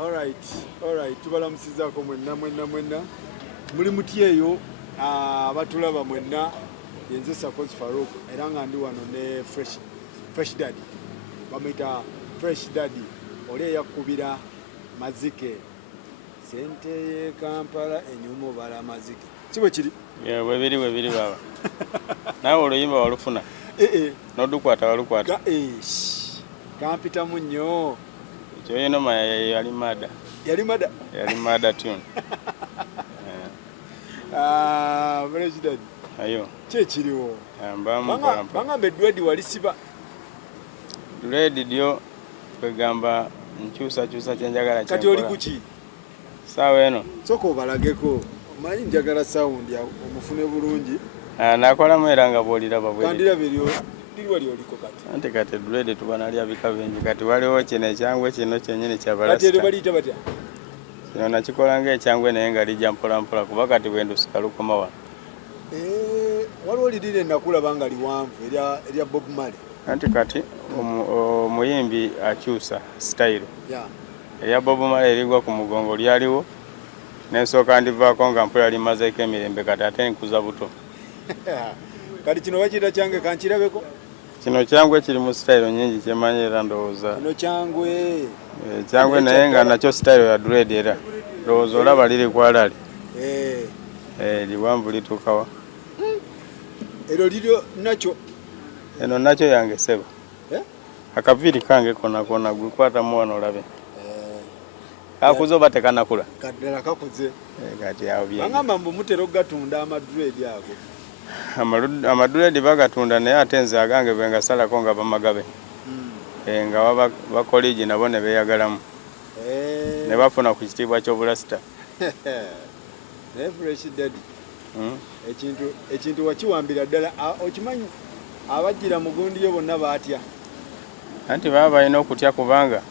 Alright. Tubalamusizaako mwenna. Muli muti eyo abatulaba mwenna yenze Sakozi Farouk era nga ndi wano ne Fresh Daddy. Bamuyita Fresh Daddy. Oli yakubira mazike. Sente ye Kampala enyumo bala mazike. Kiwe kiri? Yeah, we biri baba. Nawe oluyimba walufuna. Nodukwata walukwata. Kampita munyo. Kyo yeno ma yali mada. Yali mada tune. Fresh Daddy. Ayo. Kiriwo. Bangambe dread walisiba. Dread dio kwegamba nkyusa kyenjagala kati oli kuki? Sawa eno. Soko obalageko. Manyi njagala sound ya omufune bulungi. Nakola mwera nga bw'oliraba bwe. Kandira biriyo wali oliko kati. Kati dread tubanalya bika bingi kati waliwo kino ekyangwe kino kyennyini kya balasta. Kati baliyita batya? Kino nakikola ng'ekyangwe naye nga lijja mpola kuba kati bwendusika lukoma wano. Waliwo lirire nakulaba nga liwanvu erya Bob Marley. Kati omuyimbi akyusa style. Erya Bob Marley erigwa ku mugongo lyaliwo nensooka ndivaako nga mpola limazeeko emirembe kati ate nkuza buto. Kati kino bakiyita kyange kankirabeko? Kino kyangwe kiri mu style nyingi kyemanyi era ndowooza. Kino kyangwe. Kyangwe naye nga nakyo style ya dread era. Ndowooza olaba liri kwalali. Liwanvu lituukawa. Ero liryo nakyo. Eno nakyo yange sebo. Akaviiri kange kona gukwatamu wano olabe. Kakuze oba tekanakula? Kaddala kakuze. Kati awo bye. Bangamba mbu mutera ogatunda amadread ago. Amadread bagatunda naye ate nze agange bengasalako nga bamagabe. Nga bakolegi nabo ne beeyagalamu. Ne bafuna ku kitiibwa ky'obulasita. Ne Fresh Daddy. Ekintu wakiwambira ddala okimanyi abajjira mugundi yo bonna baatya. Anti baba balina okutya kubanga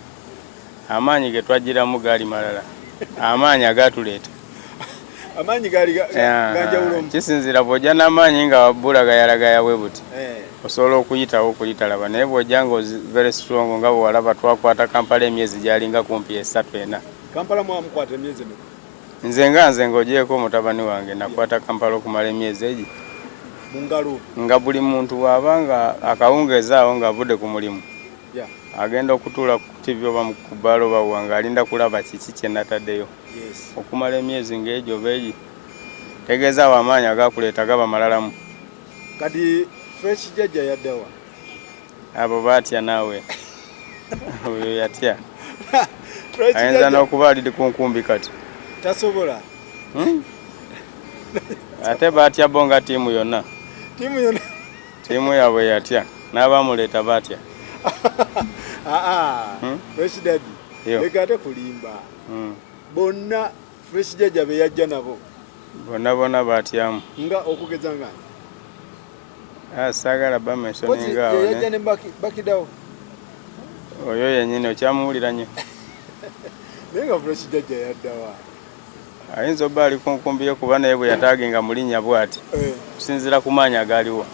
amaanyi ge twajjiramu gaali malala. Amaanyi agatuleeta. Amaanyi gaali ganjawulo. Kisinzira bw'ojja n'amaanyi nga wabbula gayalaga bwe buti. Osobola okuyitalaba naye bw'ojja nga very strong nga bwe walaba twakwata Kampala emyezi gyalinga kumpi 3-4. Kampala mwamukwata emyezi emeka? Nze ng'ogyeko mutabani wange nakwata Kampala okumala emyezi egi. Mungalo. Nga buli muntu wabanga akawungeeza awo ng'avudde ku mulimu. Agenda okutuula ku TV oba ku bbaala oba wanga alinda kulaba kiki kye nataddeyo. Okumala emyezi ng'egyo beegi. Tegeeza awo amaanyi agakuleeta gaba malalamu. Kati Fresh Jajja yaddawa? Abo baatya naawe. Oyo yatya. Ayinza n'okuba alidi ku nkumbi kati. Tasobola. Ate baatya bo nga tiimu yonna. Tiimu yaabwe yatya. N'abamuleeta baatya. Fresh Daddy. Leka ate kulimba. Bonna Fresh Jajja be yajja nabo. Bonna baatyamu. Nga okugeza ngani? Saagala bamensioninga awo. Yajja ne Bakidawo. Oyo yennyini okyamuwulira nnyo. Naye nga Fresh Jajja yaddawa. Ayinza obba ali ku nkumbi ye kuba naye bwe yataaginga mu linnya bw'ati. Kusinziira ku maanyi agaliwo.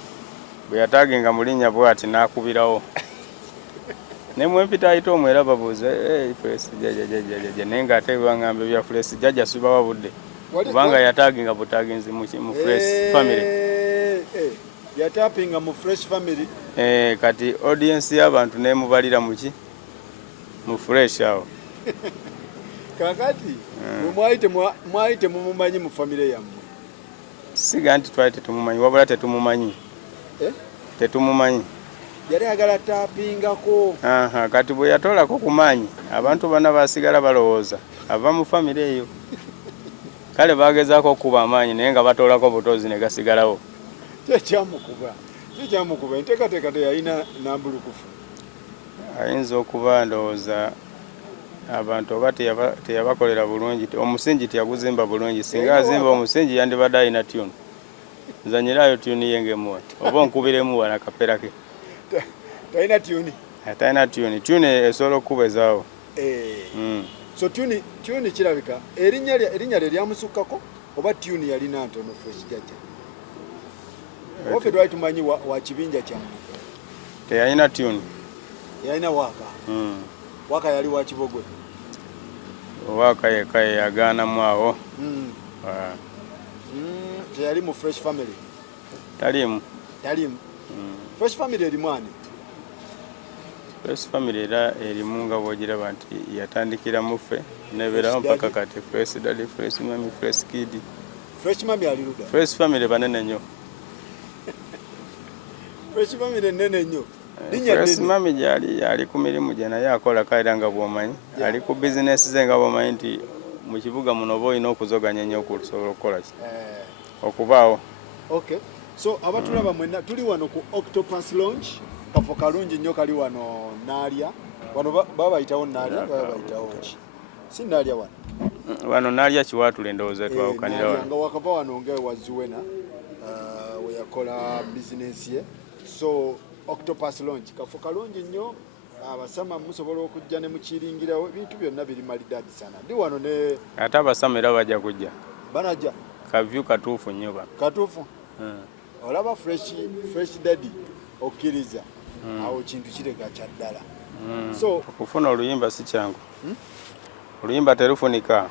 Bwe yataaginga mu linnya bw'ati n'akubirawo. Ne mwempita ayita omwera babuuza Fresh Jajja naye ng'ate bangamba ebya Fresh Jajja sibawa budde. Kubanga yataaginga butaaginzi mu Fresh family. Yatapinga mu Fresh family. Kati audience y'abantu nemubalira muki? Mu Fresh awo. Kakati mwaite mumumanyi mu family yammwe. Siga nti twali tetumumanyi wabula tetumumanyi. Tetumumanyi. Yali agala tapingako. Kati bwe yatoolako ku maanyi abantu bana basigala balowooza ava mu family eyo. Kale bagezaako okuba amaanyi naye nga batoolako butozi ne gasigalawo. Kyamukuba enteekateeka teyalina nambulukufu. Ayinza okuba ndowooza abantu oba teyabakolera bulungi, omusingi teyaguzimba bulungi. Singa azimba omusingi yandibadde alina tune. Nzanyirayo tune ye ng'emuwa oba onkubiremu na kapera ke. Talina tune? Talina tune. Tune esobola okukubezaawo. So tune kirabika erinnya lye lyamusukkako oba tune yalina ntono Fresh Jajja? Ofe twali tumanyi wa kibinja kyammwe. Teyalina tune. Yalina waaka. Waka yali wa Kibogwe. Waka yekaye yagaanamu awo. Teyali mu Fresh Family. Talimu. Fresh Family erimu ani? Fresh Family era erimu nga bw'ogiraba nti yatandikira mu ffe nebeerawo mpaka kati Fresh Daddy, Fresh Mami, Fresh Kid. Fresh Mami ali luda? Fresh Family banene nnyo. Fresh Family nene nnyo. Fresh Mami gyali ku mirimu gye naye akola kaera nga bw'omanyi. Ali ku bizinesi ze nga bw'omanyi nti mu kibuga muno oba olina okuzoganya nnyo okusobola okukola ki okubaawo. Okay. So abatulaba mwenna tuli wano ku Octopus Lounge. Kafo kalungi nnyo kali wano Naalya. Wano baba bayitawo Naalya, baba bayitawo ki? Si Naalya wano. Wano Naalya Kiwaatule ndowooza twawukanira wano. Nga wakava wano nga waziwena we yakola bizinesi ye. So Octopus Lounge kafo kalungi nnyo. Abasama musobola okujja ne mukiringirawo ebintu byonna biri malidadi sana. Ndi wano ne ate abasama era bajja kujja. Banajja. Kavyu katuufu nnyo bano. Katuufu. Olaba fresh daddy okkiriza. Awo kintu kirega kya ddala. So okufuna oluyimba si kyangu. Oluyimba terufunika.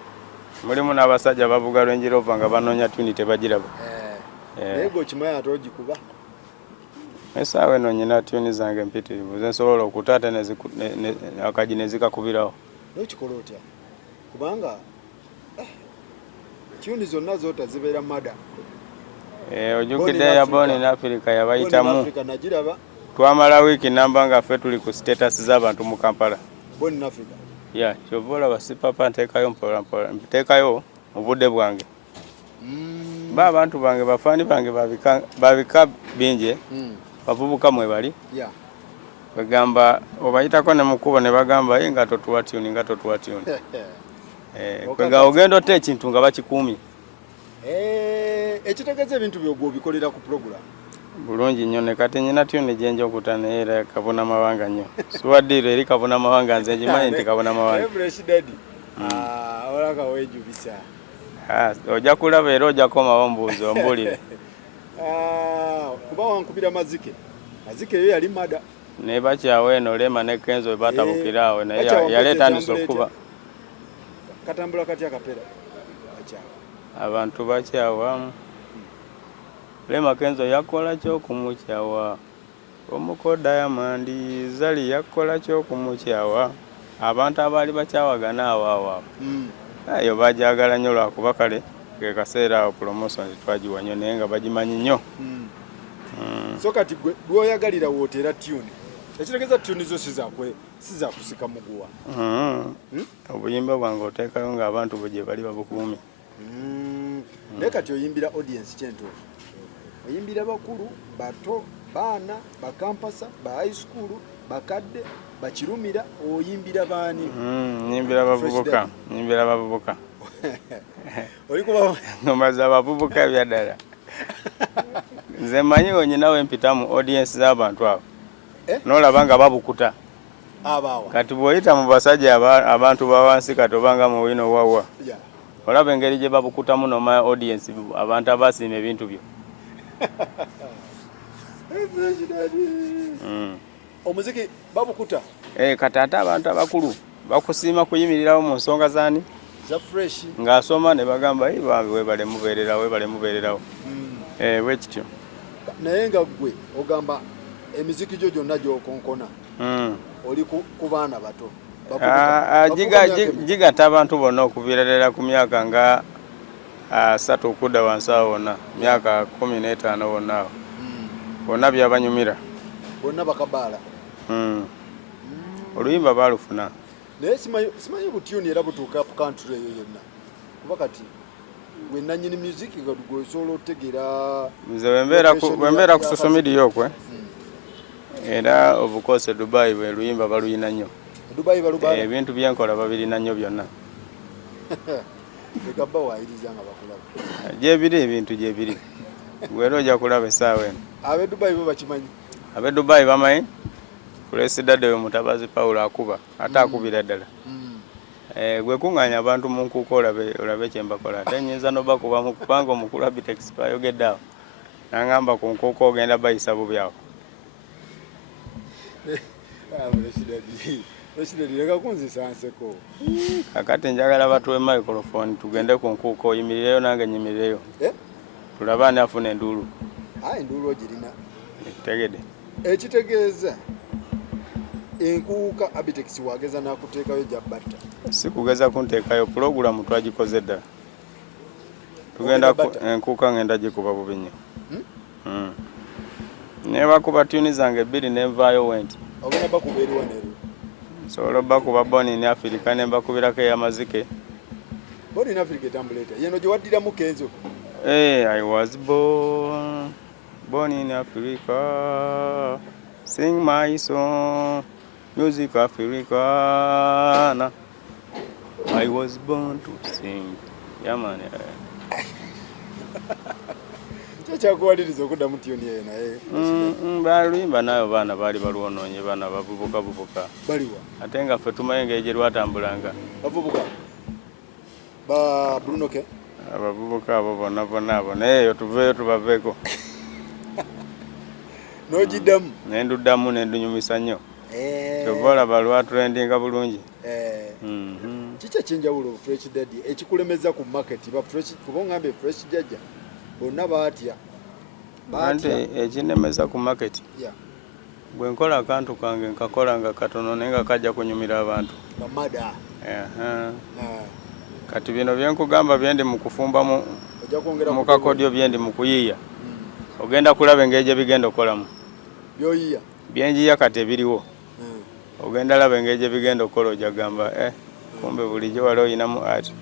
Mulimu n'abasajja bavuga Range Rover nga banoonya tuni tebagiraba. Ego kimaya atogikuba. Esaawe eno nyina tuni zange mpitirivu ze nsobola okutaata akaji ne zikakubirawo. N'ekikola otya? Kubanga tuni zonna zoota zibeera mada. Ojjukidde ya Born in Africa yabayitamu. Africa nagiraba. Twamala wiiki namba nga ffe tuli ku status z'abantu mu Kampala. Born in Africa. Kyova olaba si papa nteekayo mpolampola nteekayo mu budde bwange. Abantu bange bafaani bange babika bingi bavubuka mwe bali. Bagamba obayitako ne mukubo ne bagamba nga totuwa tune. Kwega ogenda otta ekintu nga bakikuumye. Ekitegeeza ebintu byogwo bikolera ku program. Bulungi nnyo ne kati nyina tune gyenja okuta naye era kabona mawanga nnyo. Siwaddiiro eri kabona mawanga nze ngimanyi nti kabona mawanga. Fresh Daddy. Olaka wejubisa. Ojja kulaba era ojja komawo mbuuzo ombulire. Kuba wankubira mazike. Mazike yo yali mada. Ne bakyawo eno Lema ne Kenzo we batabukira awo naye yaleetandisa okuba. Katambula katya kapera. Abantu bakyawa. Lema Kenzo yakola ky'okumukyawa. Omuko Diamond Zali yakola ky'okumukyawa. Abantu abaali bakyawagana awo. Ayo bajagala nnyo lwakuba kale ke kaseera awo promotion twagiwa nnyo naye nga bagimanyi nnyo. So kati gwoyagalira wootera tune. Ekitegeeza tune zo siza kusika muguwa. Obuyimba bwange oteekayo ng'abantu bwe gye bali babukuumi. Naye kati oyimbira audience kyentuufu. Oyimbira bakulu, bato, baana, bakampasa, ba high school, bakadde, bakirumira, oyimbira baani? Nyimbira bavubuka. Oli kuba ngoma z'abavubuka byaddala. Nze mmanyi onyinawo empitamu audience z'abantu abo. N'olaba nga babukuta. Abaawa. Kati bw'oyita mu basajja abantu bawansi kati obanga mu wino wawa. Olaba engeri gye babukutamu n'omanya audience abantu abasiima ebintu byo. Omuziki babukuta. Kati ate abantu abakulu bakusiima kuyimirirawo mu nsonga zaani za fresh ng'asoma ne bagamba bange weebale mubeererawo. Bwe kityo. Naye nga ggwe ogamba emiziki gyo gyonna gy'okonkona. Oli ku baana bato. Gigatta abantu bonna okuviira ddala ku myaka nga 3 okudda wansi awo wonna, myaka 15 wonna awo. Bonna byabanyumira. Bonna bakabaala. Oluyimba baalufuna. Naye simanyi butyuni era butuuka ku country eyo yonna. Kuba kati we nannyini music nga tugosobola otegeera. Nze bwembeera ku social media okwe. Era obukose Dubai bwe luyimba baluyina nnyo. Dubai balubala. Ebintu byenkola babirina nnyo byonna. Egabba waayiriza nga bakulaba. Gyebiri ebintu gyebiri. Gwera ojja kulaba essaawa eno. Ab'e Dubai bo bakimanyi. Ab'e Dubai bamanyi. Kulesi Badayo Mutabazi Paulo akuba ate akubira ddala. Gwe kuŋŋaanya abantu mu nkuuko olabe kye mbakola. Ate nnyinza n'obakuba mu kubanga omukulu Abitex ayogedde awo. N'aŋŋamba ku nkuuko ogenda bayisa bubi awo. Ekireri leka kunzisa nseko. Kakati njagala batuwe microphone tugende ku nkuuko oyimirireyo nange nyimirireyo. Tulaba ani afuna enduulu. Enduulu ogirina. Tegede. Ekitegeeza enkuuka Abitex wageza n'akuteekayo gy'abatta. Si kugeza kunteekayo pulogulamu twagikoze ddala. Tugenda enkuuka ngenda gikuba bubi nnyo. Nebakuba tuni zange bbiri nenvaayo wenti. Ogenda bakuba eri waneru. Sobola bakuba Born in Africa ne mbakubirako ey'amazike. Born in Africa etambuleta. Yeno gye waddiramu Kenzo. I was born in Africa. Sing my song. Music Africana. I was born to sing. Yeah, man. Kyakuwaliriza okuddamu tuni eyo naye. Balimba nayo baana baali balwonoonye baana bavubuka. Baliwa. Ate nga ffe tumanyi engeri gye lwatambulanga. Bavubuka. Ba Bruno ke? Abavubuka abo bonna abo naye eyo tuveeyo tubaveeko. N'ogiddamu? Nenduddamu nendunyumisa nnyo. Kyova olaba lwatrendinga bulungi. Kiki ekyenjawulo Fresh Daddy ekikulemeza ku market kuba ongambe Fresh Jajja bonna baatya. Anti ekinemeza ku market bwe nkola akantu kange nkakola nga katono naye nga kajja kunyumira abantu. Bamada. Kati bino byenkugamba byendi mu kufumba mu kakodyo byendi mu kuyiiya. Ogenda kulaba engeri gye bigenda okolamu. Byoyiya. Byenjiya kati ebiriwo. Ogenda laba engeri gye bigenda okola ojja gamba kumbe bulijjo wali oyinamu ati.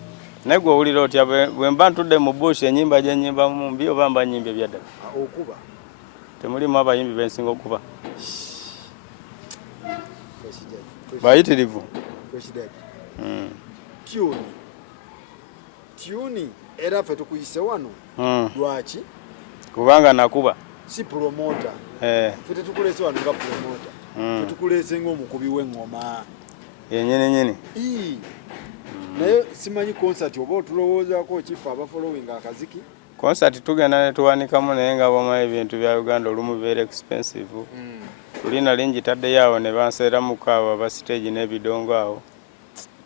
Naye gwe owulira otya bwe mba ntudde mu bush ennyimba gye nnyimba mu mbi oba mba nnyimba ebyaddala. Okuba. Temulimu abayimbi bensinga okuba. Bayitirivu. Fresh Daddy. Tuni era ffe tukuyise wano. Lwaki? Kubanga nakuba. Si promoter. Ffe tetukulese wano nga promoter. Ffe tukulese ng'omukubi w'engoma. Nyini. Naye simanyi concert oba otulowoozaako kifa abafollowing akaziki. Concert tugenda ne tuwanikamu naye nga bw'omanyi ebintu bya Uganda olumu bibeera expensive. Tulina lingi taddeyo awo ne banseeramuko awo aba stage n'ebidongo awo.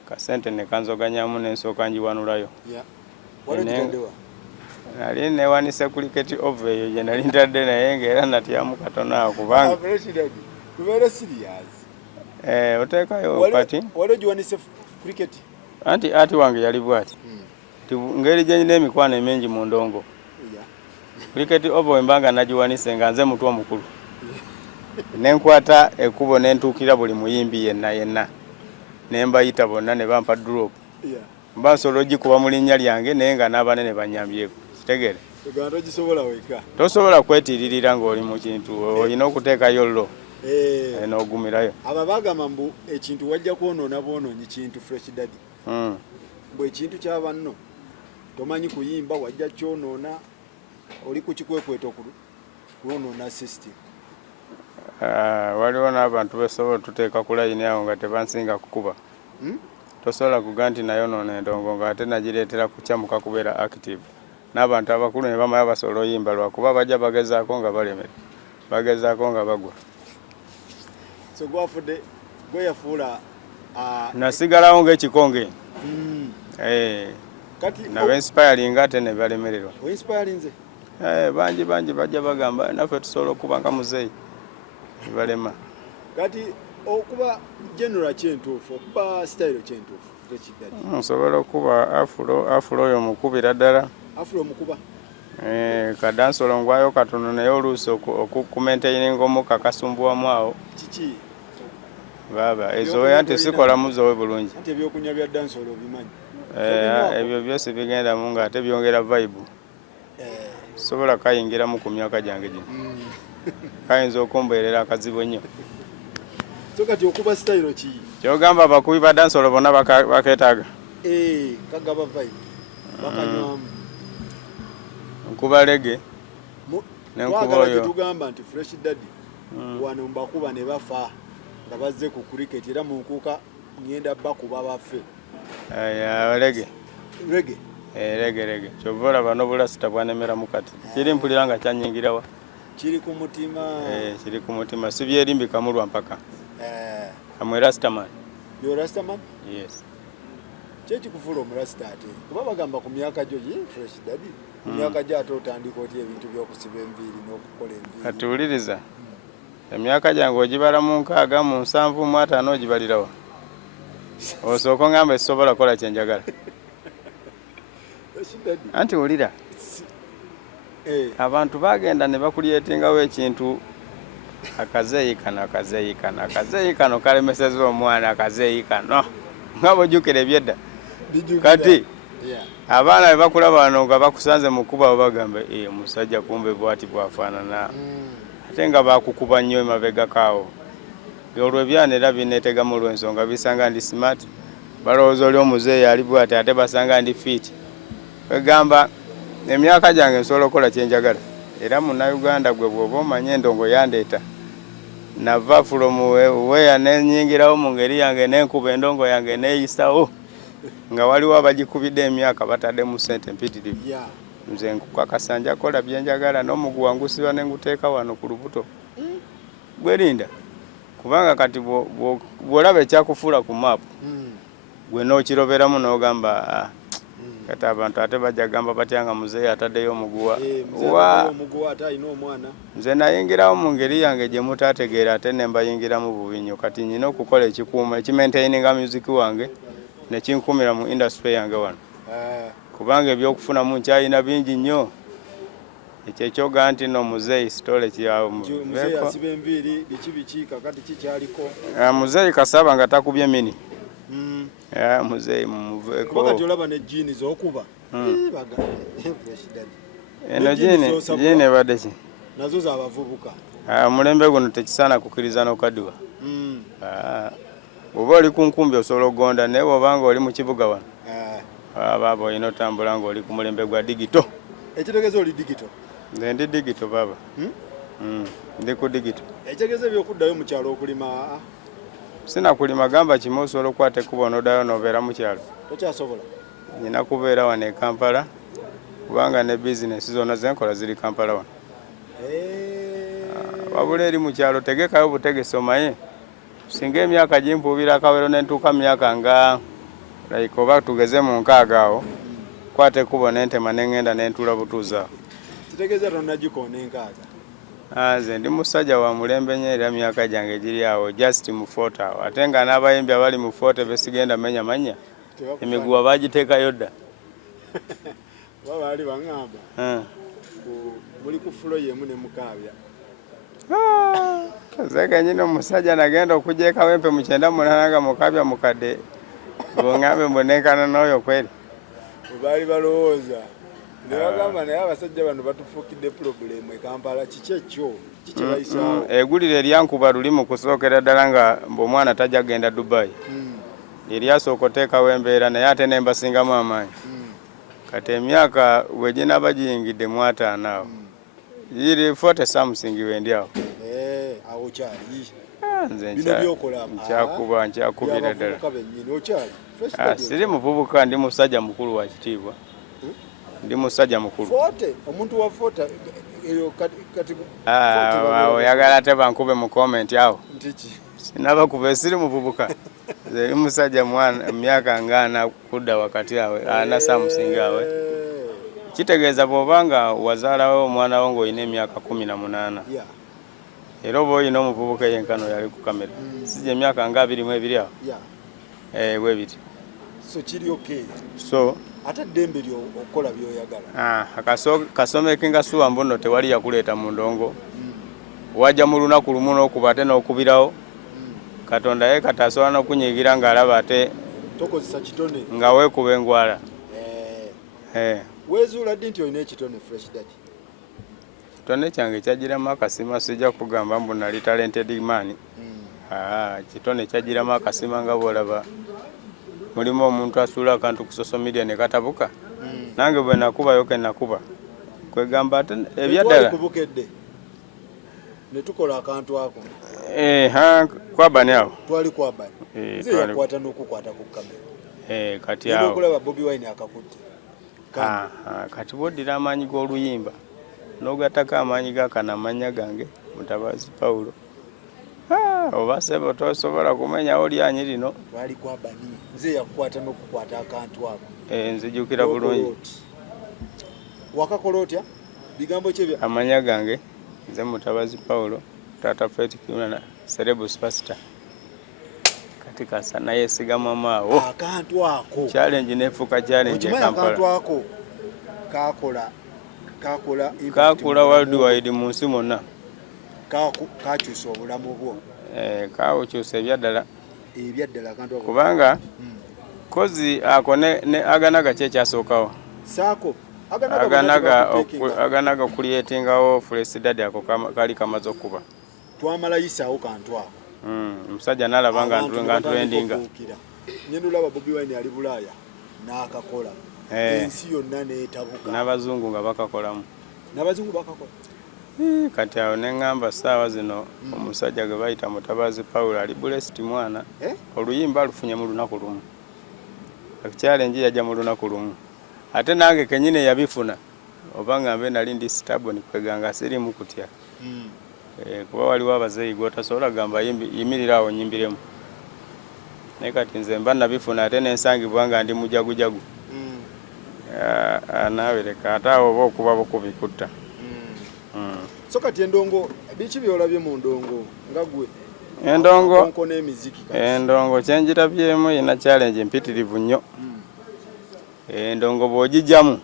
Kasente ne kanzoganyamu n'ensooka njiwanulayo. Nali newanise cricket over eyo gye nali ntadde naye ng'era natyamu katono awo kubanga. Tubeera serious. Oteekayo kati. Wali ogiwanise cricket? Anti wange yali bw'ati. Ngeri gye nyina emikwano emingi mu ndongo. Cricket over wembanga nagiwanise nga nze mutu omukulu. Nenkwata ekkubo nentuukira buli muyimbi yenna. Ne mbayita bonna ne bampa drop. Mba nsobola ogikuba mu linnya lyange naye nga n'abanene banyambyeko. Kitegere? Tosobola kwetiiririra ng'oli mu kintu. Olina okuteekayo lo. N'ogumirayo. Abo bagamba mbu ekintu wajja kwonoona bwonoonyi kintu Fresh Daddy. Bwe ekintu kyaba nno tomanyi kuyimba wajja kyonoona oli ku kikwekweto kwonoona system. Waliwo n'abantu besobola tuteeka ku layini awo nga tebansinga kukuba. Tosobola kuga nti nayonoona endongo ng'ate nagireetera kukyamuka kubeera active. N'abantu abakulu ne bamala basobola oyimba lwakuba bajja bagezaako nga balemere. Bagezaako nga bagwa. So gwafudde gwe yafuula nasigalawo ng'ekikonge. Kati naba inspiring ate ne balemererwa. Inspiring? Bangi bajja bagamba naffe tusobola okuba nga muzeeyi. Balema. Kati okuba general kyentuufu okuba style kyentuufu Fresh Daddy. Nsobola okuba afro oyo mukubira ddala. Afro mukuba? Kadansolo ngwayo katono naye oluusi okukumentaininga omuka kasumbuwamu awo. Kiki? Baba ezoya nti sikolamu zowe bulungi. Ate ebyokunywa bya dansolo obimanyi? Ebyo byose bigenda mu nga ate byongera vibe. Sobola kayingiramu ku myaka gyange gino. Kayinza okumbeerera akazibu nnyo. So kati okuba style ki? Kyogamba abakubi ba dansolo bonna bakeetaaga. Kagaba vibe. Bakanywamu. Nkuba lege. Nenkuba oyo. Tugamba nti Fresh Daddy wano mbakuba ne bafa nga bazze ku cricket era mu nkuuka ngenda bakuba baffe. Lege. Rege. Kyova olaba n'obulasita bwanemera mu kati. Kiri mpulira nga kyanyingirawa. Kiri ku mutima. Kiri ku mutima. Si byerimbikamu lwa mpaka. Amwe rastaman. Yo Rasta man? Yes. Chechi kufulo mrasta ate. Kuba bagamba ku myaka gyo ye fresh daddy. Ku myaka gyo ate otandika otya ebintu by'okusiba enviiri n'okukola enviiri. Katuwuliriza. Emyaka gyange ogibala mu 6 mu 7 mu 5 ogibalirawo. Osooka ngamba esobola kola kyenjagala. Anti wulira. Abantu bagenda ne bakulyetingawo ekintu akazeeyi kano kalemeseza omwana akazeeyi kano. Nga bojjukira ebyedda. Kati abaana be bakulaba wano nga bakusanze mu kuba bagamba musajja kumbe bwati bwafaanana. Ate nga bakukuba nnyo emabega kaawo. Olwo ebyana era bineetega mu lw'ensonga bisanga ndi smart. Balowooza oli omuzeeyi ali bwati ate basanga ndi fit. Kwegamba emyaka gyange nsobola okukola kyenjagala. Era Munnayuganda gwe bw'oba omanye endongo yandeeta. Nava from where nenyingirawo mu ngeri yange n'enkuba endongo yange neeyisawo. Nga waliwo abagikubidde emyaka batadde mu ssente mpitirivu. Nze nkukakasa nja kola byenjagala n'omuguwa ngusiba ne nguteeka wano ku lubuto. Gwerinda. Kubanga kati bw'olaba ekyakufuula ku maapu. Gwe n'okiroberamu n'ogamba kati abantu ate bajja gamba batya nga muzeeyi ataddeyo omuguwa. Nze nayingirawo mu ngeri yange gye mutaategeera ate ne mbayingiramu bubi nnyo. Kati nnyina okukola ekikuuma ekimaintaininga music wange ne kinkumira mu industry yange wano. Kubanga ebyokufunamu nkyalina bingi nnyo. Ekyo ekyoga nti no muzeeyi sitole kyawo muzeeyi asiba enviiri biki kakati kikyaliko. Muzeeyi kasaba nga takubye mini. Muzeeyi mumuveeko. Wakati olaba ne jini z'okuba. Eno jini ebadde ki? Nazo z'abavubuka. Mulembe guno tekisaana kukkiriza n'okaddiwa. Bw'oba oli ku nkumbi osobola okugonda naye bw'oba nga oli mu kibuga wano. Baaba olina otambula ng'oli ku mulembe gwa digito. Ekitegeeza oli digito? Nze ndi digito baba. Ndi ku digito. Ekitegeeza ebyokuddayo mu kyalo okulima? Sina kulima gamba kimu osobola okukwata ekkubo n'oddayo n'obeera mu kyalo. Tokyasobola? Nina kubeera wano e Kampala kubanga ne bizinesi zonna zenkola ziri Kampala wano. Wabula eri mu kyalo tegekayo butegesi omaye. Singa emyaka gimpuubira akawero ne ntuuka mu myaka nga oba tugeze mu 6 awo. Kwate kubo nentema nengenda nentula butuza. Kitegeeza tonnagikoona 6. Nze ndi musajja wa mulembe nnyo era myaka gyange giri awo just mu fort awo. Ate nga n'abayimbi abali mu fort besigenda manya emiguwa bagiteekayo dda. Baali baŋŋamba muli ku fulo yemu ne mukaabya. Nze kennyini omusajja nagenda okujja ekawempe mu 98 nga mukaabya mukadde ng'oŋŋambe mbonenkana n'oyo kweri. Baali balowooza ne bagamba naye abasajja bano batufuukidde pulobulemu e Kampala kiki ekyo kiki bayisaawo. Eggulire eryankuba luli mu kusookera ddala nga omwana tajja kugenda Dubai. Eryasooka oteekawo embeera naye ate ne mbasingamu amaanyi. Kati emyaka bwe ginaaba giyingidde mu 5 awo. Yiri 40 something wendi awo. Awo kyali. Nze nkyakubira ddala. Siri muvubuka ndi musajja mukulu wa kitiibwa. Ndi musajja mukulu. Omuntu wa fota kati oyagala ate bankube mu comment awo. Sinaba kuba siri muvubuka. Nze musajja myaka nga kudda wakati awe ana samusinga awe. Kitegeeza bw'obanga wazaalawo omwana wo ng'olina emyaka 18. Era oba olina omuvubuka yenkano yali ku kamera. Sijja emyaka nga 22 awo. Bwe biti. So kiri okay. So ate ddembe lyo okukola by'oyagala. Kasome kinga suwa mbono tewali yakuleeta mu ndongo. Wajja mu lunaku lumu n'okuba ate n'okubirawo. Katonda ye katasobola n'okunyigira ng'alaba ate tokozesa kitone nga weekuba engwala. Weezuula ddi nti olina ekitone fresh daddy? Kitone kyange kyagiramu akasima sijja kugamba mbu nali talented man. Kitone kyagiramu akasima nga bw'olaba mulimu omuntu asuula akantu ku social media ne katabuka. Nange bwe nakubayo ke nakuba. Kwegamba ate ebyaddala. Kubukedde. Ne tukola akantu ako. Kwabani awo. Twali kwabani. Nze yakwata n'okukwata ku kamera. Kati awo. Okulaba Bobi Wine akakutte. Kati bw'oddira amaanyi g'oluyimba n'ogattako amaanyi g'akano amannya gange Mutabazi Paulo oba sebo tosobola kumenya olyanyi lino twali kwa bani nze yakukwata n'okukwata akantu ako nzijukira bulungi. Wakakola otya bigambo kye amanya gange nze Mutabazi Paulo tata Fred Kimana Cerebus Pastor kati kasa naye siga mamaawo akantu ako challenge nefuka challenge Kampala akantu ako kakola worldwide mu nsi monna kakyusa obulamu bwo kawukyusa ebyaddala akantu ako kubanga kozi ako ne aganaga kyekyasookawo saako aganaga kulietingawo fresidadi ako kali kamaze okuba twamala yisaawo kantu ako omusajja nalaba nga ntulendinga nyendulaba Bobi Wine ali Bulaaya n'akakola ensi yonna neetabuka n'abazungu nga bakakolamu kati awo neŋŋamba ssaawa zino omusajja gwe bayita Mutabazi Paulo ali blessed mwana oluyimba alufunye mu lunaku lumu challenge yajja mu lunaku lumu ate nange kenyine yabifuna oba ngambe nali ndi stubborn kweganga sirimu kutya kuba waliwo abazeeyi gwotasobola gamba yimirira awo nyimbiremu naye kati nze mba nabifuna ate nensangibwa nga ndi mujagujagu naawe leka ate awo oba okuba bukubikutta so kati endongo biki byolabye mu ndongo nga gwe endongo kyenjirabyemu ina challenge mpitirivu nnyo endongo bw'ogijjamu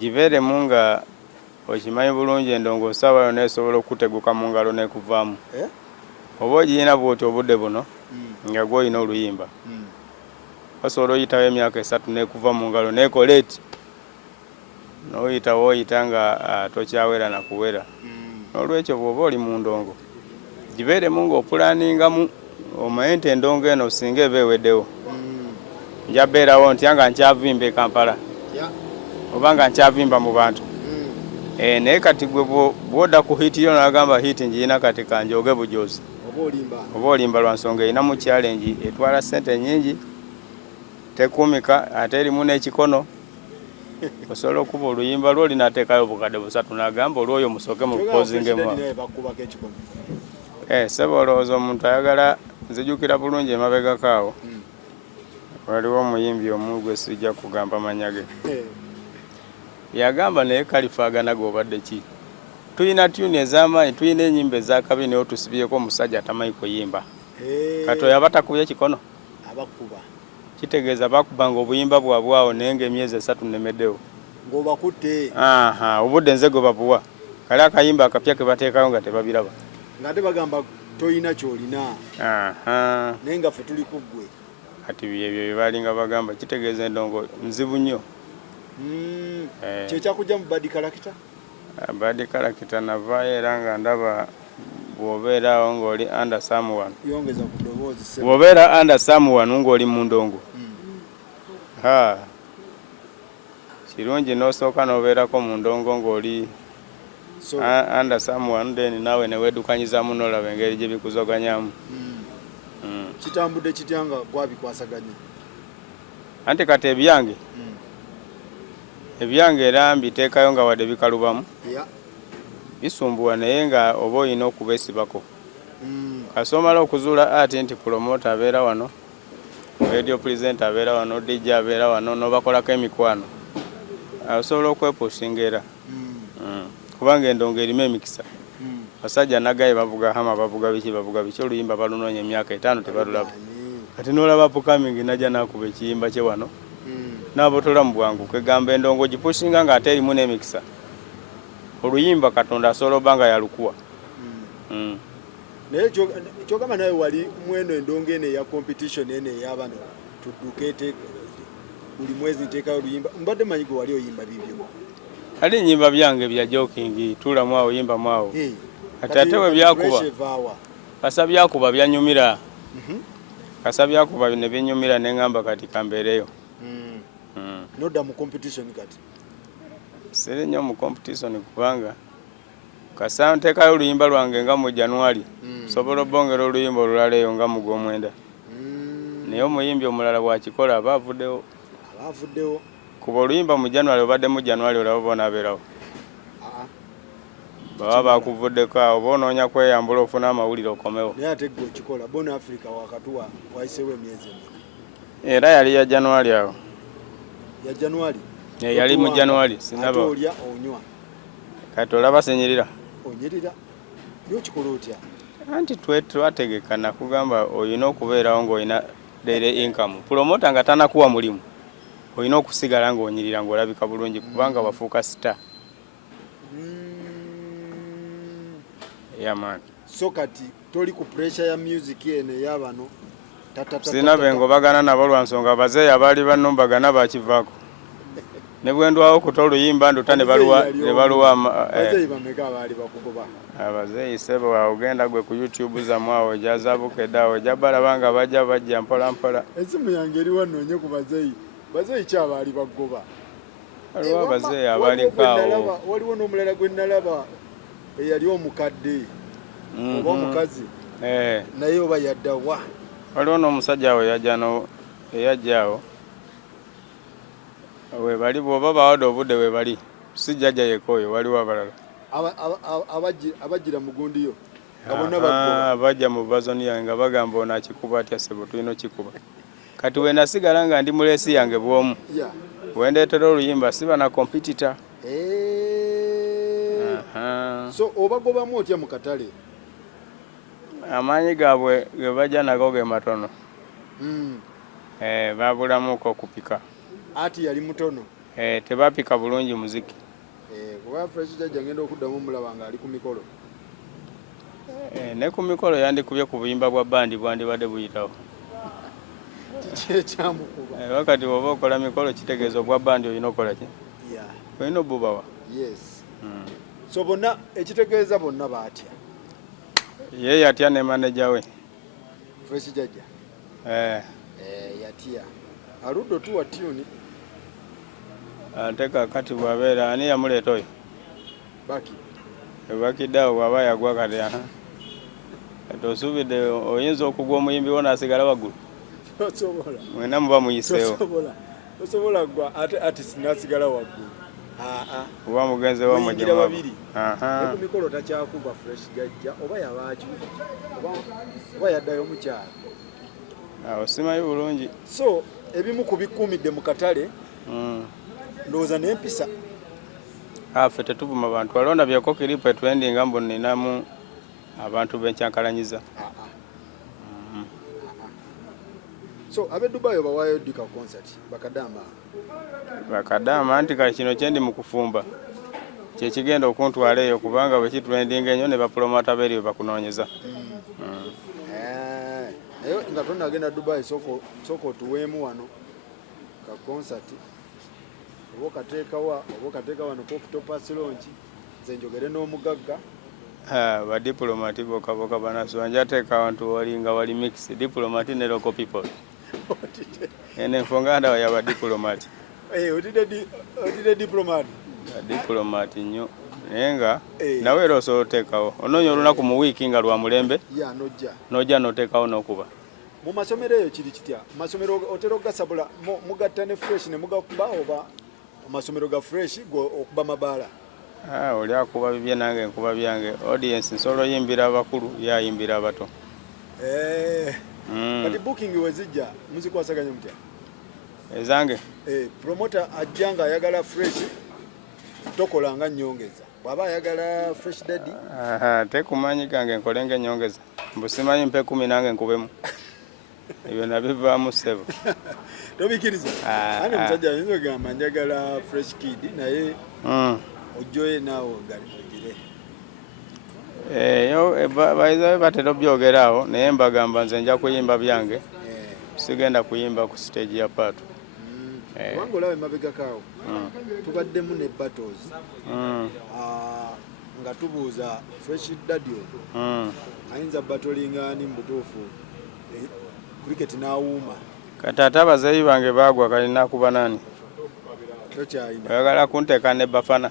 gibeeremu nga okimanyi bulungi endongo osaabayo neesobola okuteguka mu ngalo nekuvaamu oba ogiyina bwoti obudde buno nga gw'olina oluyimba osobola oyitawo emyaka 3 nekuva mu ngalo nekola eti n'oyitawo oyita nga tokyawera nakuwera n'olwekyo bw'oba oli mu ndongo gibeeremu ng'opulaningamu omanye nti endongo eno singa eba eweddewo njabeerawo ntya nga nkyavimba e Kampala oba nga nkyavimba mu bantu naye kati gwe bw'odda ku hiti yo nagamba hiti njiyina kati kanjoge bujozi oba olimba lwa nsonga erina mu challenge etwala ssente nnyingi tekuumika ate erimu n'ekikono osobola okuba oluyimba lwo linaateekayo obukadde 3 nagamba olwoyo musooke mu lupozingemu sebo olowooza omuntu ayagala nzijukira bulungi emabegakaawo waliwo omuyimbi omu gwe sijja kugamba manya ge yagamba naye kalifaagana gobadde ki tulina tuni ez'amaanyi tulina ennyimba ez'akabi naye otusibyeko omusajja atamanyi kuyimba kati oyo aba takubye ekikono kitegeeza bakubanga obuyimba bwabwe awo naye ng'emyezi 3 nemeddewo ng'obakutte obudde nze gwe babuwa kale akayimba akapya ke bateekayo nga tebabiraba nga te bagamba toyina kyolina naye nga ffe tuli ku ggwe kati byebyo bye balinga bagamba kitegeeza endongo nzibu nnyo kyekyakujja mu badi kalakita badi kalakita navaayo era nga ndaba bw'obeerawo ng'oli under someone yongeza ku ddoboozi bw'obeera under someone ng'oli mu ndongo kirungi n'osooka n'obeerako mu ndongo ng'oli under someone then naawe ne weedukanyizamu n'olaba engeri gye bikuzoganyamu kitambudde kitya nga gwabikwasaganye anti kati ebyange era mbiteekayo nga wadde bikalubamu bisumbuwa naye nga oba olina okubeesibako kasomala okuzuula ati nti promota abeera wano radio presenter abeera wano DJ abeera wano n'obakolako emikwano osobola okwepusinga era kubanga endongo erimu emikisa basajja nagaye bavuga hama bavuga biki oluyimba balunoonya emyaka 5 tebalulaba kati n'olaba pukamingi najja nakuba ekiyimba kye wano n'abotola mu bwangu kwegamba endongo gipusinga nga ate erimu n'emikisa oluyimba Katonda asobola oba nga yalukuwa naye kyogamba nawe wali mweno endongo eno eya competition eno eyabano tudduke buli mwezi nteekayo oluyimba mbadde manyi gwe wali oyimba bibyo ali ennyimba byange bya joking tulamu awo yimbamu awo ate we byakuba kasa byakuba byanyumira kasa byakuba ne binyumira neŋŋamba kati kambeereyo nodda mu competition kati siri nnyo mu competition kubanga kasa nteekayo oluyimba lwange nga mu January sobola obbongera oluyimba olulala eyo nga mu Gwomwenda naye omuyimbi omulala bwakikola aba avuddewo kuba oluyimba mu January obadde mu January olaba bona abeerawo baba bakuvuddeko awo bonoonya kweyambula ofuna amawulire okomewo. Naye ate gwe okikola Bona Africa wakatuwa wayiseewo emyezi emeka. Era yali ya January awo. Ya January? Yali mu January sinaba. Ate olya onywa. Kati olaba senyirira. Onyirira. Byokikola otya? Anti twategekana kugamba olina okubeerawo ng'olina daily income. Promota nga tanakuwa mulimu. Olina okusigala ng'onyirira ng'olabika bulungi kubanga wafuuka star. Yeah, man. So kati toli ku pressure ya music ene yabano sina bengo bagana nabo lwa nsonga bazeeyi abaali bannumbagana bakivaako. Ne bwe ndwawo kutola oluyimba nduta ne baluwa bazeeyi bameka abaali bakugoba. Abazeeyi sebo ogenda gwe ku YouTube zammwe awo jazabukedde awo ojja balaba nga bajja mpola mpola. Esimu yange eri wanoonye ku bazeeyi. Bazeeyi ki abaali bagoba? Waliwo abazeeyi abaaliko awo. Waliwo n'omulala gwe nalaba eyali omukadde oba omukazi naye oba yadda wa. Waliwo n'omusajja awo eyajja awo webali bw'oba bawadde obudde webali si Jajja yekka oyo waliwo abalala abajjira mugundiyo nga bonna bagoba. Bajja mu bazonia nga bagamba ono akikuba atya sebo tulina okikuba. Kati we nasigala nga ndi muleesi yange bw'omu wendeetera oluyimba siba na competitor. So obagobamu otya mu katale? Amaanyi gaabwe ge bajja nago ge matono. Babulamuko okupika. Ati yali mutono? Tebapika bulungi muziki. Kuba Fresh Jajja ngenda okuddamu omulaba nga ali ku mikolo. Ne ku mikolo yandikubye ku buyimba bwa bandi bwandibadde buyitawo. Kiki ekyamukuba? Wakati bw'oba okola mikolo kitegeeza obwa bandi olina okola ki? Olina obubawa. Yes. So bonna ekitegeeza bonna baatya. Ye yatya ne manager we. Fresh Jajja. Yatya. Aluddo tuwa tune. Ate kakati bwabeera ani yamuleeta oyo? Baki. Bakiddawo bw'aba yagwa kati kati osuubidde oyinza okugwa omuyimbi wo n'asigala waggulu. Tosobola. Mwena muba muyiseewo. Tosobola gwa ate sinasigala waggulu. Kuba mugenze wa mujja babiri. Ne ku mikolo takyakuba Fresh Jajja oba yabaaki oba yaddayo mukyalo. Awo simanyi bulungi. So ebimu kubikuumidde mu katale ndowooza n'empisa. Ffe tetuvuma bantu waliwo nabyeko kiripu etwendinga mbu nninamu abantu benkyankalanyiza. So ab'e Dubai bawaayo dika concert bakadama anti kale kino kyendi mu kufumba kyekigenda okuntwala eyo kubanga bwe kitwendinga ennyo ne bapromota beeri bwe bakunoonyeza. Naye nga tonnagenda Dubai sooka otuweemu wano ka concert oba okateeka wano ku Octopus Lounge nze njogere n'omugagga. Badiplomati bokaboka banaso njateeka abantu walinga wali mix diplomati ne local people. Ene mfonganda ya badiplomati. Otide diplomati. Diplomati nnyo nenga nawe era osobola oteekawo onoonya olunaku mu wiiki nga lwa mulembe nojja n'oteekawo n'okuba. Mu masomero eyo kiri kitya? Masomero otera ogasabula mugatta ne Fresh ne mugakuba oba amasomero ga Fresh okuba mabaala? Oli akuba bibye nange nkuba byange. Audience nsobola oyimbira abakulu yayimbira abato. Kati booking wezijja muzikwasaganya mutya? Ezange? Promoter ajja nga ayagala Fresh tokola nga nnyongeza. Bw'aba ayagala Fresh Daddy? Tekumanyi gange nkole ng'ennyongeza. Mbu simanyi mpe 10 nange nkubemu. Ebyo nabivaamu ssebo. Tobikiriza? Ane musajja ayinza ogamba njagala Fresh Kid naye ojjoye naawe ogaligire. Bayizawe batera obyogeraawo naye mbagamba nze nja kuyimba byange. Sigenda kuyimba ku stage ya paatu. Kubanga olabe emabega kaawo tubaddemu ne battles nga tubuuza Fresh Daddy ayinza battlinga ani mu butuufu cricket n'awuuma. Kati ate abazeeyi bange baagwa kalina kuba nani? Tokyayina. Oyagala kunteeka ne Bafana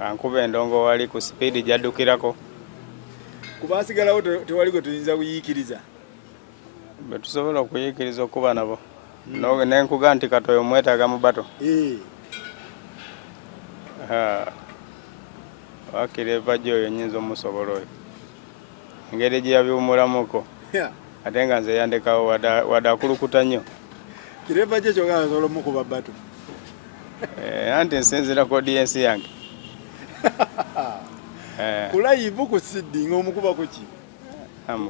ankuba endongo wali ku sipiidi gyaddukirako. Kuba asigalawo tewali gwe tuyinza kuyiikiriza. Be tusobola okuyiikiriza okuba nabo. Nenkuga nti katoyo mwetaaga mu bato. wakireva gyoyo nyinza omusobola oyo engeri gye yabiwumulamuko ate nga nze yandekawo wada akulukuta nnyo kireva gye kyogala nsobola omukuba batu anti nsinzira ku audience yange kulayivu ku Sydney ng'omukuba ku ki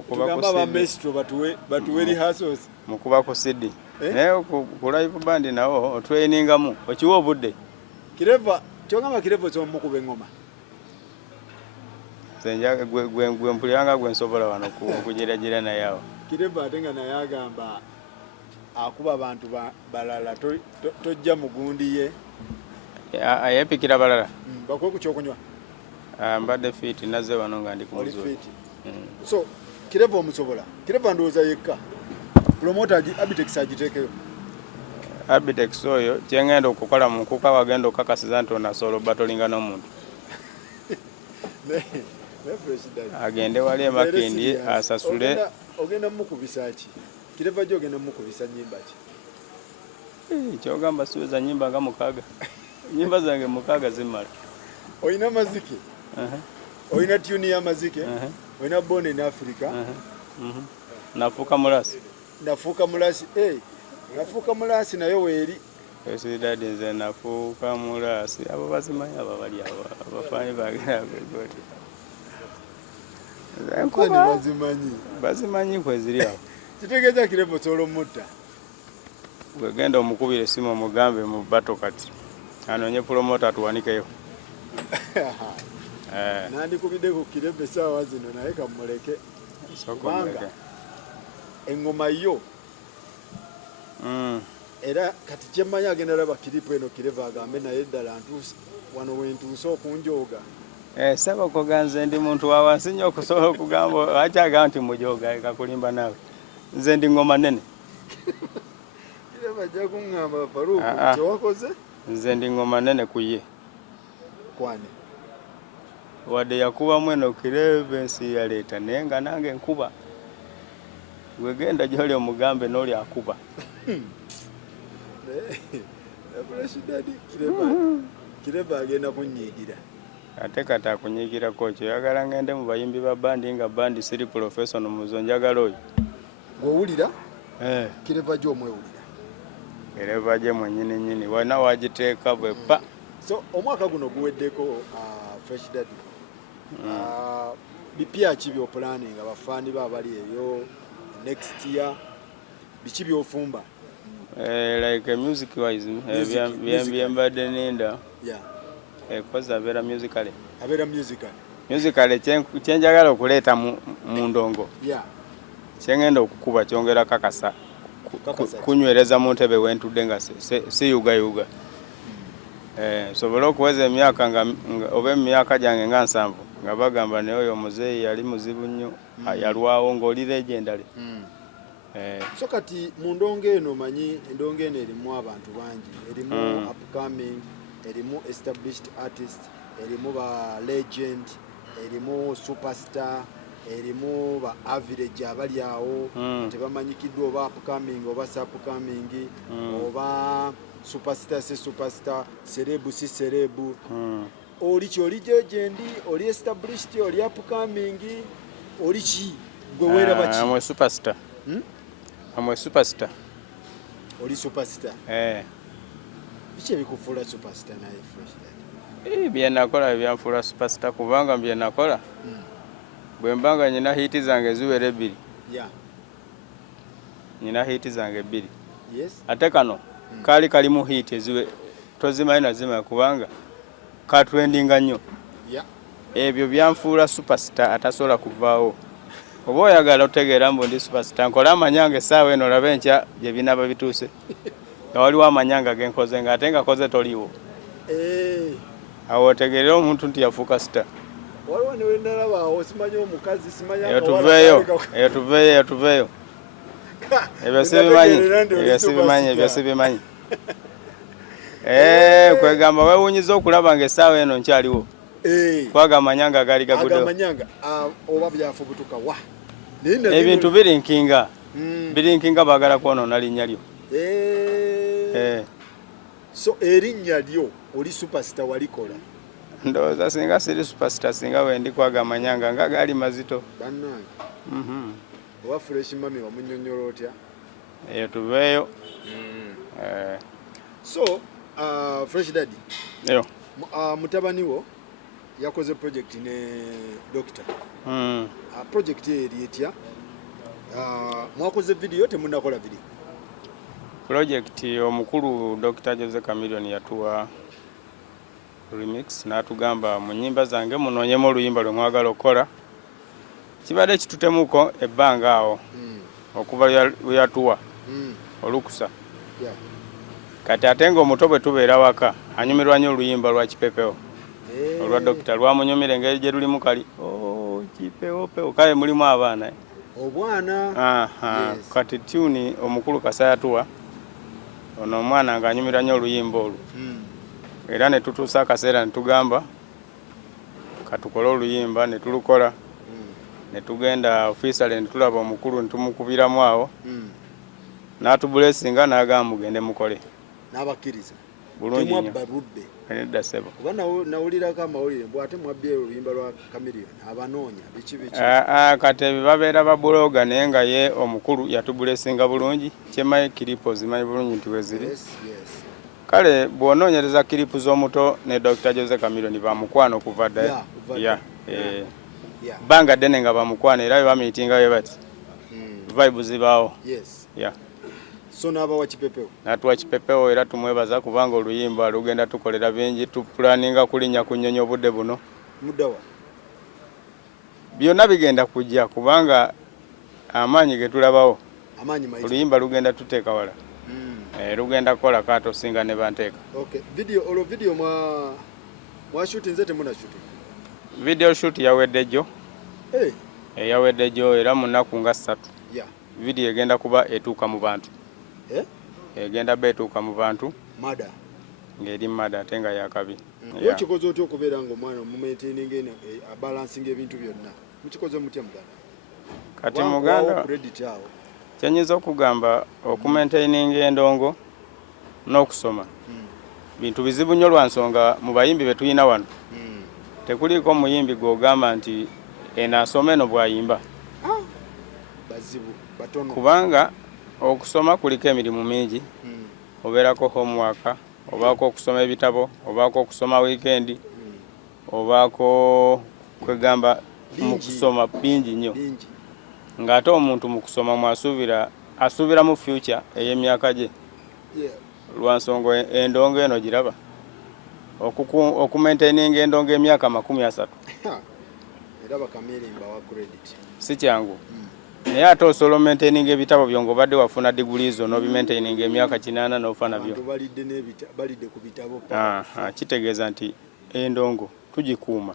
tugamba abamestro batuwe rehearsals mukuba ku Sydney naye ku live band nawo otweyiningamu okiwa obudde kireva kyogamba kireva ky'omukuba engoma gwe mpuliranga gwe nsobola wano okugeragira naye awo kireva ate nga naye agamba akuba abantu balala tojja mugundi ye yepikira balala bakuwe ku kyokunywa mbadde fit nazze wano nga ndi kumuzula so kireva omusobola kireva ndowooza yekka promota Abitex agiteekeyo Abitex oyo kyengenda okukola mu nkuka wagenda okakasiza nti onasobola obatolinga n'omuntu agende wali emakindi asasule ogenda mukubisa ki kireva gye ogenda mukubisa nyimba ki kyogamba siweza nyimba nga mukaaga nyimba zange mukaaga zimala oyina mazike oyina tuni ya mazike oyina Born in Africa nafuuka mulasi nafuuka mulasi nayo weeri esidadi nze nafuuka mulasi abo bazimanyi abo bali abo abafaanyi bageraagoti bazimanyi kweziri awo kitegeeza kireva osobola omutta gwegenda omukubira essimu omugambe mu bato kati anoonye promota atuwanikeyo nandikubiddeko kireva essaawa zino naye kamuleke kubanga engoma yo era kati kyemmanyi agenda laba kiripu eno kireva agambe naye ddala ntuuse wano wentuuse okunjooga sabakoga nze ndi muntu wa wansi nnyo okusobola okugamba akyagamba nti mujooga kakulimba naawe nze ndi ngoma nene kireva ajja kuŋŋamba Faruku kyewakoze nze ndi ngoma nene ku ye kwane wadde yakubamu eno kireva ensi yaleeta naye nga nange nkuba gwegenda gyoli omugambe n'oli akuba kireva agenda kunyiigira ate kati akunyiigirako kyoyagala ngende mu bayimbi ba bandi nga bandi siri professional muzo njagala oyo gw'owulira kireva gye omwewulira kireva gye mwennyini nnyini wena wagiteeka bwe pa so omwaka guno guweddeko Fresh Daddy bipya ki by'opulaninga bafaani ba bali eyo next year biki by'ofumba like music wise byembadde ninda koza abeera musically kyenjagala okuleeta mu ndongo kyengenda okukuba kyongera kakasa kunywereza mu ntebe wentudde nga siyugayuga sobole okuweza emyaka oba emyaka gyange nga 7 nga bagamba naye oyo omuzeeyi yali muzibu nnyo yalwawo ng'oli legendary so kati mu ndongo eno manyi endongo eno erimu abantu bangi erimu upcoming erimu established artist erimu ba legend erimu superstar erimu ba average abali awo tebamanyikiddwa oba upcoming oba upcoming oba superstar si superstar cerebu si cerebu oli ki oli legend oli established oli upcoming oli ki gwe weeraba ki amwe superstar amwe superstar oli superstar biki ebikufuula superstar naye Fresh Daddy byenakola byanfuula superstar kubanga byenakola bwe mbanga nyina hiti zange ziwere 2 nyina hiti zange 2 ate kano kali kalimu hiti eziwe tozimanyi nazima kubanga katwendinga nnyo ebyo byanfuula superstar atasobola kuvaawo oba oyagala otegeera mbu ndi superstar nkola amanyange essaawa eno olabe enkya gye binaba bituuse nga waliwo amanyanga genkoze nga ate nga koze toliiwo awo otegeere omuntu nti yafuuka star waliwo newendalaba awo simanyi omukazi simanyi tuveeyo ebyo sibimanyi kwegamba wewunyiza okulaba nga essaawa eno nkyaliwo kwaga amanyanga agali gaguddewo oba byafubutuka wa ebintu birinkinga baagala kwonoona linnya lyo so erinnya lyo oli superstar walikola Ndoza singa siri superstar singa wendi kwaga manyanga nga gali mazito. Bannange. Owa Fresh mami wamunyonyola otya? Eyo tuveeyo. So, Fresh Daddy. Yo. Mutabani wo yakoze project ne doctor. Project eri etya? Mwakoze video temunakola video. Project omukulu Dr. Jose Chameleone yatuwa remix natugamba mu nyimba zange munonyemo oluyimba lwe mwagala okola. Kibadde kitutemuko ebbanga awo okuva yatuwa olukusa. Kati ate ng'omuto bwe tubeera waka anyumirwa nnyo oluyimba lwa Kipepeo olwa Dr. lwamunyumira engeri gye lulimu kali Kipepeo kale mulimu abaana obwana. Kati tuni omukulu Kasa yatuwa ono omwana ng'anyumira nnyo oluyimba olwo. Era ne tutuusa akaseera ne tugamba katukole oluyimba ne tulukola. Ne tugenda officially ne tulaba omukulu ne tumukubiramu awo. N'atubulesinga n'agamba mugende mukole. N'abakkiriza. Bulungi nnyo. Barudde. Nedda ssebo. Kuba nawulirako amawulire mbw ate mwabbye oluyimba lwa Chameleone abanoonya biki. Kati babeera babuloga naye nga ye omukulu yatubulesinga bulungi. Kyemaye kiripo zimanyi bulungi nti weziri. Kale bw'onoonyereza kiripu z'omuto ne Dr. Jose Chameleone bamukwano okuva dda. Banga ddene nga bamukwano era bwe bamiitinga bwe bati. Vibe zibaawo. So n'abawa Kipepeo. N'atuwa Kipepeo era tumwebaza kubanga oluyimba lugenda tukolera bingi tupulaninga kulinnya ku nnyonyi obudde buno. Muddawa. Byonna bigenda kujja kubanga amaanyi ge tulabawo. Amaanyi mayitire. Oluyimba lugenda tuteeka wala. Lugenda kukola kaato singa ne banteeka. Okay. Video mwa shoot nze temuna shoot. Video shoot yawedde jjo. Yawedde jjo era mu nnaku nga 3. Video egenda kuba etuuka mu bantu. Egenda beetuuka mu bantu. Mada. Ng'eri mada ate nga yakabi. Ekikoze otya okubeera ng'omwana omumaintininga abalansinga ebintu byonna. Mukikoze mutya muganda? Kati muganda kyenyiza okugamba okumaintaininga endongo n'okusoma. Bintu bizibu nnyo lwa nsonga mu bayimbi be tulina wano. Tekuliiko omuyimbi gw'ogamba nti eno asoma eno bw'ayimba. Bazibu batono. Kubanga okusoma kuliko emirimu mingi. Obeerako homework, obaako okusoma ebitabo, obaako okusoma weekend, obaako kwegamba mu kusoma bingi nnyo. Ng'ate omuntu mu kusoma asuubira mu future ey'emyaka gye. Lwa nsonga endongo eno giraba. Okumaintaininga endongo emyaka 30. Era bakamiri mbawa credit. Si kyangu. Naye ate osobola maintaininga ebitabo byo ng'obadde wafuna degree zo n'obimaintaininga emyaka 80 n'ofa nabyo. Balidde ku bitabo. Kitegeeza nti endongo tugikuuma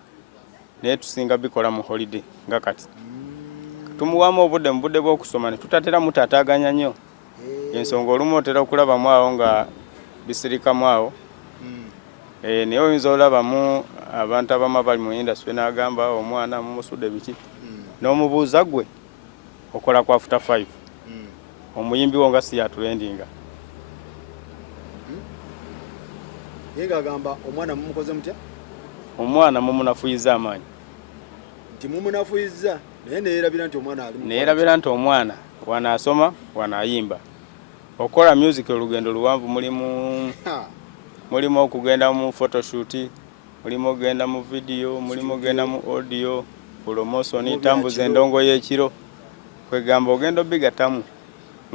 naye tusinga bikola mu holiday nga kati. Tumuwamu obudde mu budde bw'okusoma ne tutatera mutaataaganya nnyo. Ensonga olumu otera okulabamu awo nga bisirikamu awo. Naye oyinza olabamu abantu abamu bali mu industry n'agamba omwana mumusudde biki. N'omubuuza gwe okola kwa after 5. Omuyimbi wo nga si yatulendinga. Yenga agamba omwana mumukoze mutya? Omwana mumunafuyiza amaanyi. Nti mumunafuyiza naye neerabira nti omwana ali. Neerabira nti omwana wanaasoma wanaayimba. Okola music olugendo luwanvu mulimu okugenda mu photoshoot, mulimu okugenda mu video, mulimu okugenda mu audio, promotion, tambuza endongo y'ekiro. Kwegamba ogenda obigatamu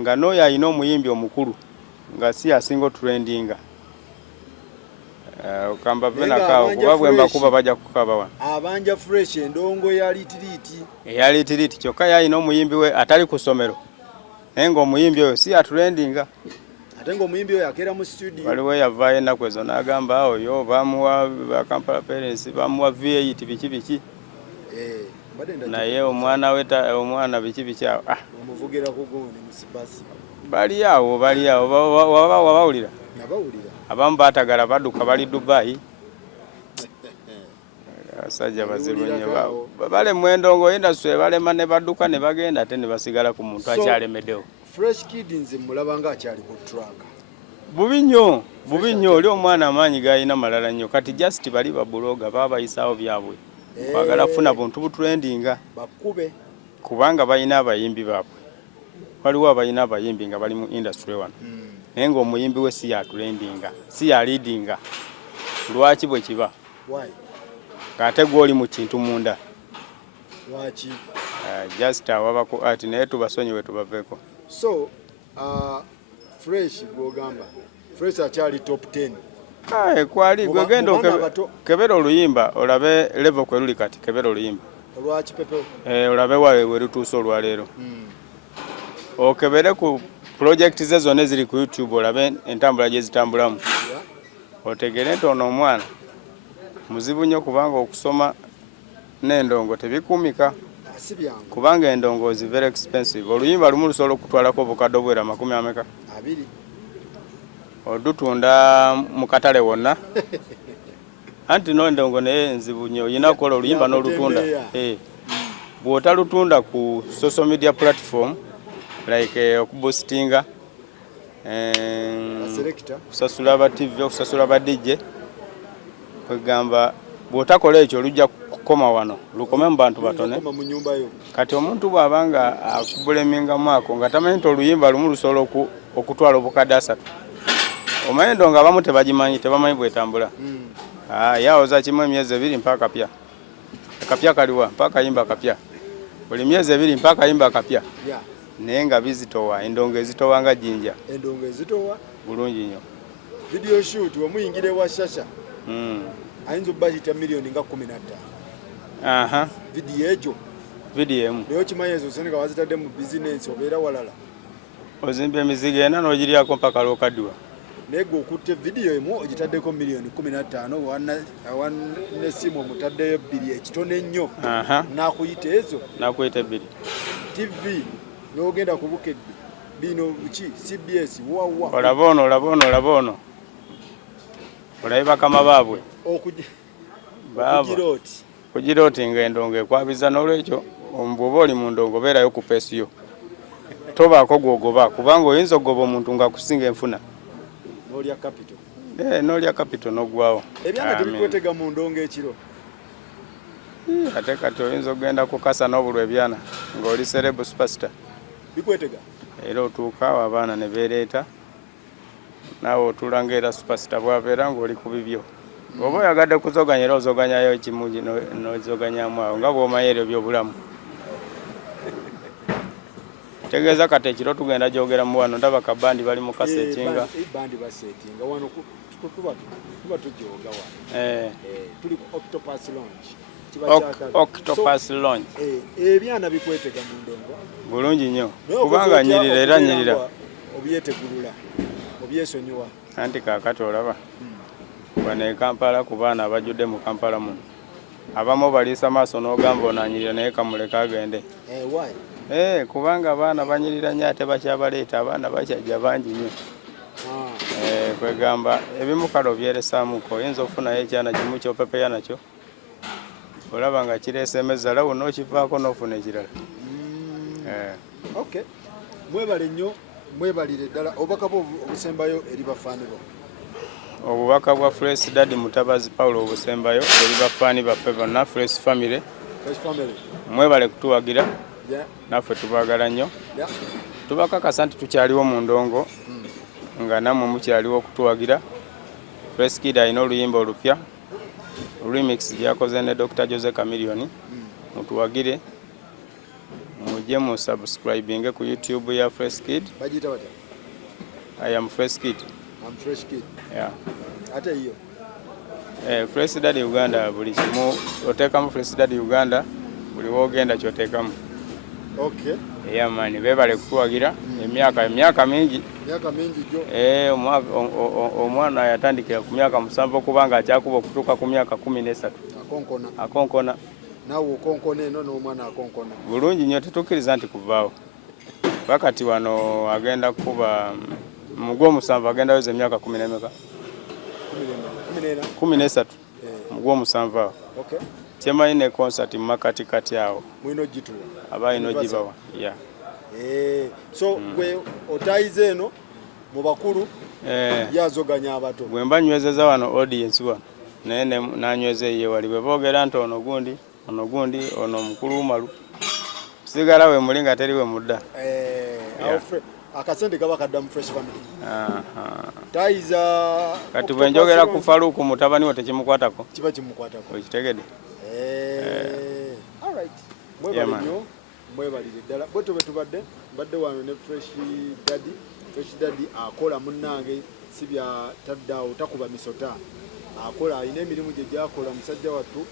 nga n'oyo alina omuyimbi omukulu nga si asinga trendinga. Okamba venakaawo kuba bwe mbakuba bajja kukaba wano. Abanja Fresh endongo ya litiriti. Eya litiriti kyokka yalina omuyimbi we atali ku ssomero. Naye ng'omuyimbi oyo si atrendinga. Ate ng'omuyimbi oyo akeera mu studio. Waliwo yavaayo ennaku ezo n'agamba oyo bamuwa ba Kampala Parents bamuwa V8 biki. Naye omwana biki awo. Omuvugira kugone musibasi. Bali awo wabawulira. Nabawulira. Abamu baatagala badduka bali Dubai. Abasajja bazibu nnyo. Bale mu endongo industry balema ne badduka ne bagenda ate ne basigala ku muntu akyalemeddewo. Fresh Kid nze mulaba nga akyali ku track. bubi nnyo oli omwana amaanyi gayina malala nnyo kati just bali babuloga baba bayisaawo byabwe kwagala funa buntu butrendinga bakube kubanga bayina abayimbi baabwe waliwo abayina abayimbi nga bali mu industry wano naye ng'omuyimbi we si yatrendinga si ya leadinga lwaki bwe kiba ng'ate gw'oli mu kintu munda lwaki just awabako ati naye tubasonyiwe tubaveeko so fresh gwogamba fresh akyali top 10 kwali gwegenda okebera oluyimba olabe level kwe luli kati kebera oluyimba olwaki pepe olabe we lutuuse olwaleero okebere ku project ze zonna eziri ku YouTube olabe entambula gye zitambulamu otegere nti ono omwana muzibu nnyo kubanga okusoma n'endongo tebikuumika kubanga endongo zi very expensive oluyimba lumu lusobola okutwalako obukadde obwera 20 odutunda mu katale wonna anti n'endongo naye nzibu nnyo oyina kukola oluyimba n'olutunda bw'otalutunda ku social media platform like okuboostinga kusasula aba TV okusasula aba DJ kwegamba bw'otakola ekyo olujja kukoma wano lukome mu bantu batone kati omuntu bw'abanga akubulemingamu ako nga tamanyi nti oluyimba lumu lusobola okutwala obukadde 3 omanyi endongo abamu tebagimanyi tebamanyi bwetambula yawoza kimu emyezi 2 mpaka akapya kaliwa mpaka yimba akapya buli myezi 2 mpaka yimba akapya naye nga bizitowa endongo ezitowa nga jinja endongo ezitowa bulungi nnyo video shoot wamuyingire wa shasha ayinza obbayita miliyoni nga 15 video ejo video emu naye okimanyi ezo seneka wazitadde mu bizinensi obeera walala ozimba emizigo ena n'ogiryako mpaka lwokaddiwa naye gwe okutte video emu ogitaddeko miliyoni 15 awanesimu omutaddeyo 2 ekitone ennyo nakuyita ezo nakuyita 2 TV n'ogenda ku bukedde bino ki CBS wawa olaba ono olabe bakama baabwe okugiroti ng'endongo ekwabiza n'olwekyo bw'oba oli mu ndongo beerayo ku peesiyo tobaako gwogoba kubanga oyinza okugoba omuntu ng'akusinga enfuna n'olya capital n'oggwawo ebyana tebikwetega mu ndongo ekiro ate kati oyinza okugenda kukasa n'obulwa ebyana ng'oli cerebral superstar bikwetega era otuuka awo abaana ne beereeta naawe otuula ng'era superstar bwabeera ng'oli ku bibyo oba oyagadde kuzoganya era ozoganyayo kimu n'ozoganyamu awo nga bw'omanyi eryo byobulamu tegeeza kati ekiro tugenda gyogeramu wano ndaba kabandi bali mu kasetinga bandi basetinga wano tuba tujooga wano tuli ku octopus launch ebyana bikwetega mu ndongo bulungi nnyo kubanga nyirira era nyirira obyetegulula obyesonyiwa anti kaakati olaba wano e Kampala ku baana abajjudde mu Kampala muno abamu baliisa maaso n'ogamba onanyirira naye kamuleka agende kubanga abaana banyirira nnyo ate bakyabaleeta abaana bakyajja bangi nnyo kwegamba ebimu kale obyeresaamuko oyinza okufunayo ekyana kimu kyopepeya nakyo olaba nga kireese emezzala wonna okivaako n'ofuna ekirala mwebale nnyo mwebalire ddala obubaka bwo obusembayo eri bafaani bo obubaka bwa Fresh Daddy Mutabazi Paulo obusembayo eri bafaani baffe bonna Fresh Family mwebale kutuwagira naffe tubaagala nnyo tubakakasa nti tukyaliwo mu ndongo nga nammwe mukyaliwo okutuwagira Fresh Kid alina oluyimba olupya remix gyakoze ne Dr. Jose Chameleone mutuwagire mujje mu subscribing ku YouTube ya Fresh Kid bagita bata I am Fresh Kid yeah ate iyo Fresh Daddy Uganda buli kimu oteekamu Fresh Daddy Uganda buli woogenda kyoteekamu yeah man bebale kutuwagira emyaka mingi jo omwana yatandikira ku myaka 7 kubanga akyakuba okutuuka ku myaka 13 akonkona nawe okonkona eno n'omwana akonkona bulungi nnyo tetukkiriza nti kuvaawo bakati wano agenda kuba mugwo 7 agenda weza emyaka 13 mugwo 7 awo kyemayi ne concert makati kati awo mwino gituwa abaino gibawa so gwe otayize eno mu bakulu yazoganya abato bwe mba nywezeza wano audience wano naye nanyweza ye wali bwe boogera nti ono gundi ono mukulu malu sigala we muli nga teri we mudda akasente kaba kadda mu fresh family taiza kati bwe njogera ku Faruku mutabani wo tekimukwatako kiba kimukwatako okitegedde alright mwebalire ddala bwe tubadde wano ne fresh daddy akola munnange si bya taddaawo takuba misota akola alina emirimu gye gyakola musajja wattu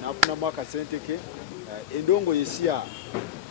n'afunamu akasente ke endongo yesiya